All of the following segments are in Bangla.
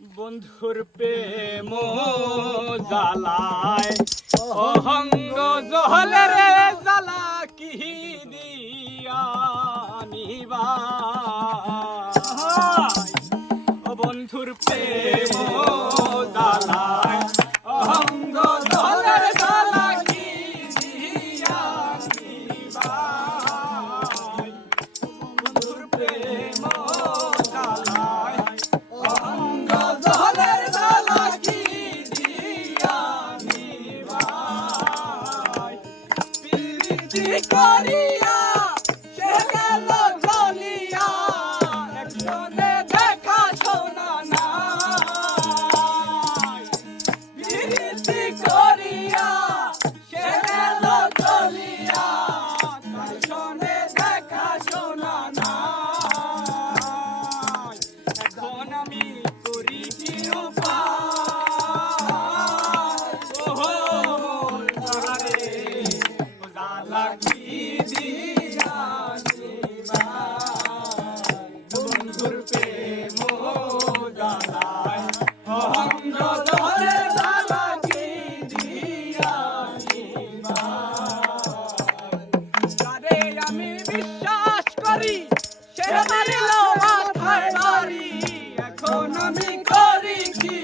বন্ধুর প্রেম জ্বালায় অহঙ্গ জহলে রে জ্বালা কি দিয়া নিবা বন্ধুর প্রেম জ্বালায় অহঙ্গ জহলে রে জ্বালা কি দিয়া নিবা বন্ধুর প্রেম জ্বালায় অহঙ্গ জহলে জ্বালা কি দিয়া নিবা প্রীতি করিয়া সে গেল জ্বলিয়া একজনে দেখা শোনা নাই প্রীতি করিয়া সে গেল জ্বলিয়া একজনে দেখা শোনা নাই এখন আমি করি কি উপায় ওহো রে জ্বালা কি দিয়া নিবা বন্ধুর প্রেম জ্বালায় অহঙ্গ জহলে জ্বালা কি দিয়া নিবা যারে আমি বিশ্বাস করি সে মারিল মাথায় বাড়ি এখন আমি করি কি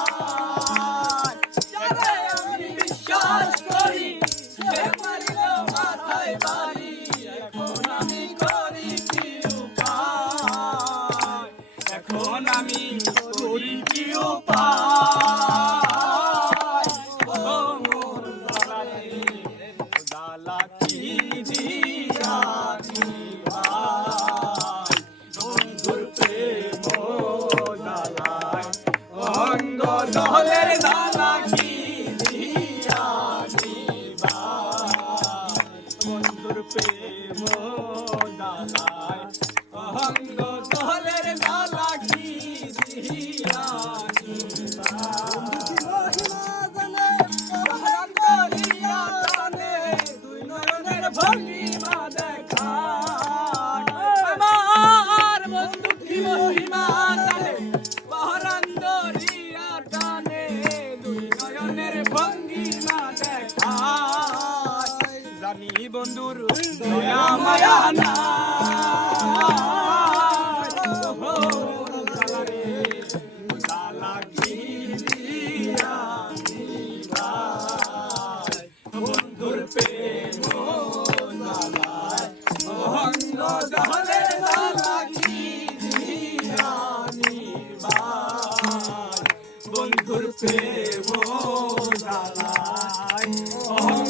উপায় যারে আমি বিশ্বাস করি সে মারিল মাথায় বাড়ি এখন আমি করি কি উপায় এখন আমি করি কি উপায় ও মোর জ্বালায় জ্বালা কি দিয়া নিবা বন্ধুর প্রেম জ্বালায় অহঙ্গ জহলে জ্বালা কি দিয়া নিবা বন্ধুর প্রেম জ্বালায় অহঙ্গ জহলে জ্বালা কি দিয়া নিবা দুই নয়নের ভঙ্গিমা দেখা আমার বন্ধু কি মহিমা জানে বহরান্দরিয়া টানে দুই নয়নের ভঙ্গিমা দেখা জানি বন্ধুর দয়া মায়া না বন্ধুর প্রেম জ্বালায় অহঙ্গ জহলে জ্বালা কি দিয়া নিবা বন্ধুর প্রেম জ্বালায় অহঙ্গ